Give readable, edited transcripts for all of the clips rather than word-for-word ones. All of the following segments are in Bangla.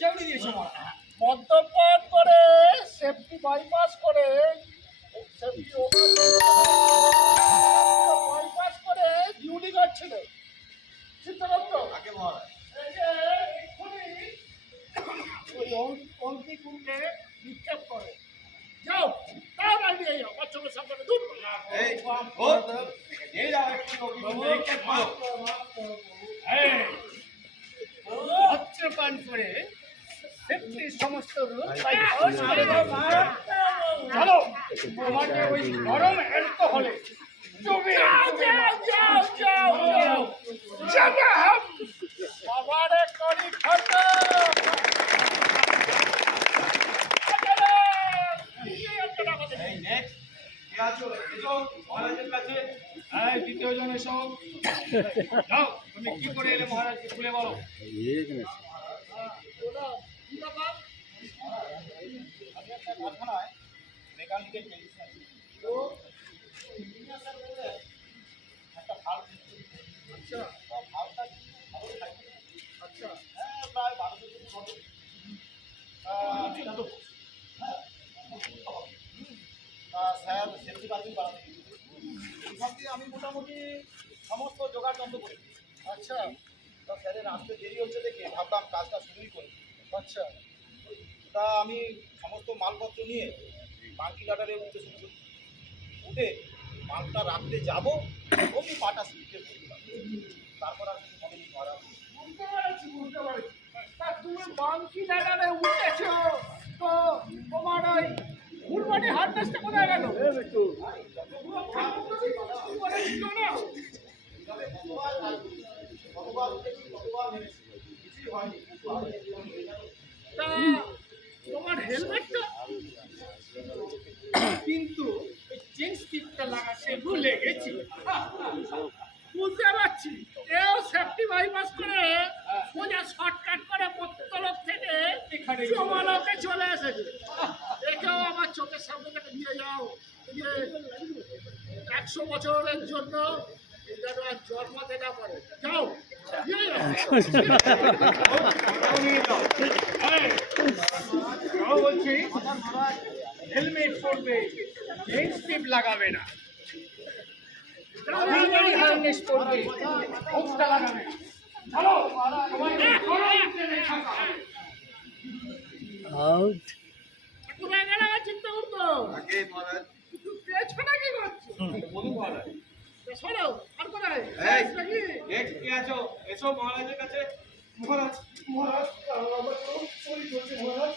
চাউনি দিয়েছে মদ্যপান করে সেফটি বাইপাস করে সেফটি বাইপাস করে ডিউটি করছিল চিত্রগুপ্ত আগে মহারাজ ওই অন্তিকুণ্ডে নিক্ষেপ করে যাও তাড়াতাড়ি নিয়ে যাও বাচ্চাদের সামনে দূর এই ও এই যাও একটু নিক্ষেপ করো মদ্যপান করে সেফটি সমস্ত রুল চলো তোমাকে ওই গরম অ্যালকোহলে তুমি সবারে করি খতম এই নেক্সট কে আছো এসো মহারাজের কাছে এই দ্বিতীয় জন এসো যাও তুমি কি করে এলে মহারাজকে খুলে বলো আমি একটা কারখানায় মেকানিকের টেকনিশিয়ান তো একটা ভাল্ব আচ্ছা ভাল্বটা ভালো থাকে আচ্ছা প্রায় 12 থেকে 14 স্যার সেফটি বাল্ব বানাতে এখান থেকে আমি মোটামুটি সমস্ত জোগাড় যন্ত্র করি আচ্ছা তা স্যারের আসতে দেরি হচ্ছে দেখে ভাবলাম কাজটা শুরুই করি আচ্ছা তা আমি সমস্ত মালপত্র নিয়ে মার্কি লাডারে উঠতে শুরু করি উঠে মালটা রাখতে যাবো অমনি পাটা স্লিপে পড়লাম তারপর আর কিছু মনে নেই মারা বুঝতে পারছি তা তুমি বাঙ্কি লাগানে উঠেছো তো তোমার ওই ফুলবাড়ি হারভেস্টটা কোথায় গেল তা তোমার হেলমেটটা কিন্তু চেন স্টিপটা লাগাতে ভুলে গেছি বুঝতে পারছি এও সেফটি বাইপাস করে সোজা শর্টকাট করে পত্তলক থেকে এখানে জমালকে চলে এসেছে এটাও আমার চোখের সামনে থেকে নিয়ে যাও 100 বছরের জন্য এটা আর জন্মাতে না পারে যাও নিয়ে যাও বলছি হেলমেট পরবে চেইন স্ট্রিপ লাগাবে না হারনেস পরবে হোকটা লাগাবে চলো আউট কোথায় গেলে চিন্তা করতো আগে মহারাজ পেছনে কি করছো বলুন মহারাজ শোনো আর কোথায় এই নাকি নেক্সট কে আছো এসো মহারাজের কাছে মহারাজ মহারাজ আমার তো শরীর চলছে মহারাজ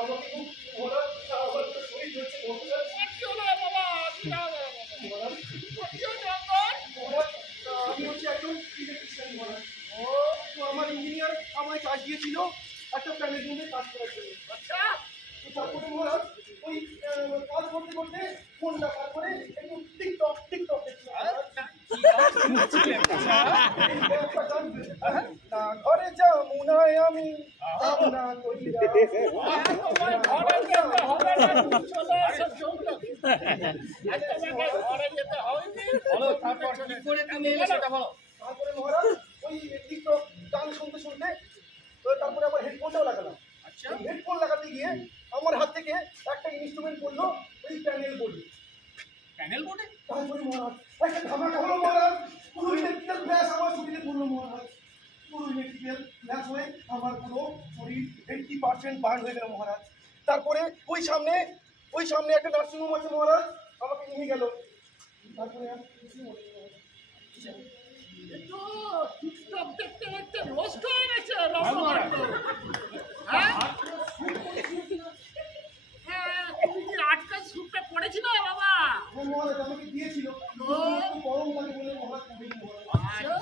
আমাকে খুব মহারাজ আমার তো শরীর চলছে মহারাজ চলো বাবা মহারাজ মহারাজ আমি হচ্ছে একজন ইলেকট্রিশিয়ান মহারাজ তো আমার ইঞ্জিনিয়ার আমায় কাজ দিয়েছিল একটা প্যানেল রুমে কাজ করার জন্য আচ্ছা তো তারপরে মহারাজ ওই কাজ করতে করতে ফোনটা কাজ করে একটু টিকটক দেখছিলাম না ঘরে যমুনায় আমি না কইরা তোমার ঘরে যেতে হবে না চলে এসে জমলো তোমাকে ঘরে যেতে হবে বলো তারপর কি করে তুমি এলে সেটা বলো তারপরে মহারাজ ওই টিকটক গান শুনতে শুনতে তারপরে আবার হেডফোনটাও লাগালাম আচ্ছা হেডফোন লাগাতে গিয়ে আমার হাত থেকে একটা ইনস্ট্রুমেন্ট পড়লো ওই প্যানেল বোর্ড প্যানেল বোর্ডে তারপরে মহারাজ একটা ধামাকা হলো মহারাজ পুরো ইলেকট্রিক্যাল ফ্ল্যাশ আমার শরীরে পড়লো মহারাজ পুরো ইলেকট্রিক্যাল ফ্ল্যাশ হয়ে আমার পুরো শরীর 80% বার্ন হয়ে গেল মহারাজ তারপরে ওই সামনে একটা নার্সিংহোম আছে মহারাজ আমাকে নিয়ে গেল তারপরে আর কিছু মনে নেই মহারাজ। তো টিকটক দেখতে দেখতে রোস্ট হয়ে গেছে রকমার্ট হ্যাঁ তুমি কি আটকা স্যুপটা পড়েছিল বাবা মহারাজ আমাকে দিয়েছিল একটু গরম লাগে বলে মহারাজ পড়েনি মহারাজ আচ্ছা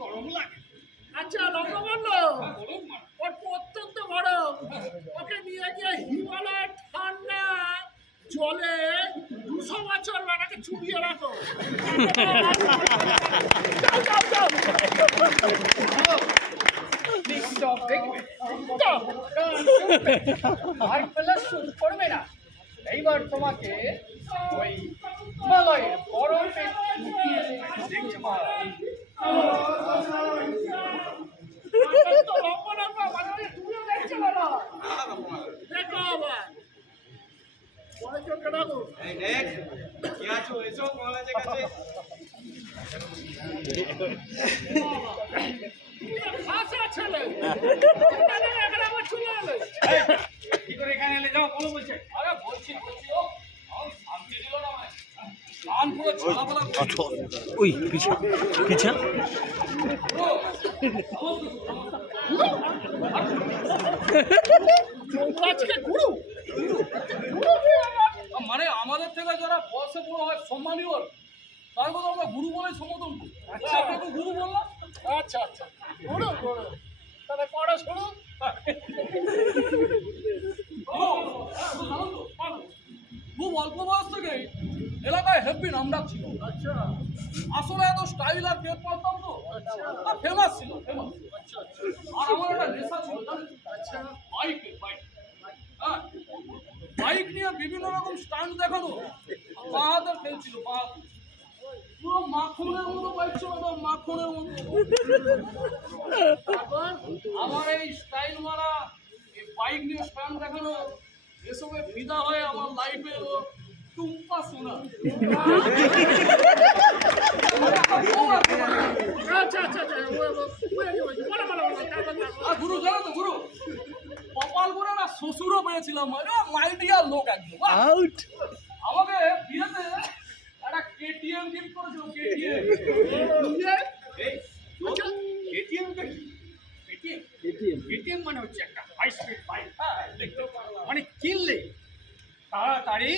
গরম লাগে আচ্ছা রকমার্ট ওর অত্যন্ত গরম ওকে নিয়ে গিয়ে হিমালয় ঠান্ডা জলে 200 বছর ওটাকে চুবিয়ে রাখো যাও যাও যাও টিকটক দেখবে আর পেলে শুট করবে না এইবার তোমাকে ওই হিমালয়ের বরফে দেখছে মহারাজ তো লম্বা লম্বা মানে তুমিও দেখছো না বাবু এই দেখ কি আছো এসো মহারাজের কাছে ফাঁসা ছেলে এখানে আমার চলে এলো কি করে এখানে এলে যাও বলো বলছে আরে বলছি ও শান্তি দিল না ভাই কান পুরো ছালাপালা ওই পিছে পিছে আজকে গুরু মানে আমাদের থেকে যারা বয়সে বড় হয় সম্মানীয় তার কথা আমরা গুরু বলে সম্বোধন করি আপনাকে গুরু বললাম আচ্ছা আচ্ছা গুরু গুরু তাহলে পড়া শুরু খুব অল্প বয়স থেকে এলাকায় হেপি নামডাক ছিল আচ্ছা আসলে এত স্টাইল আর কেক পারতাম তো আর ফেমাস ছিল ফেমাস আর আমার একটা নেশা ছিল জানেন আচ্ছা বাইক হ্যাঁ বাইক নিয়ে বিভিন্ন রকম স্টান্ট দেখানো বাহাদের খেলছিল বাহাদের পুরো মাখনের মতো বাইক চালাতাম মাখনের মতো তারপর আমার এই স্টাইল মারা এই বাইক নিয়ে স্টান্ট দেখানো এসবে ফিদা হয়ে আমার লাইফে টুম্পা শোনা আচ্ছা আচ্ছা আচ্ছা বলো বলো বলো তারপর আর গুরু জানো তো গুরু কপাল করে না শ্বশুরও পেয়েছিলাম মাইডিয়ার লোক একদম বাহ! আউট আমাকে বিয়েতে একটা কেটিএম গিফট করেছিল কেটিএম এই আচ্ছা এটিএম টা কি এটিএম মানে হচ্ছে একটা হাই স্পিড বাইক মানে কিনলে তাড়াতাড়ি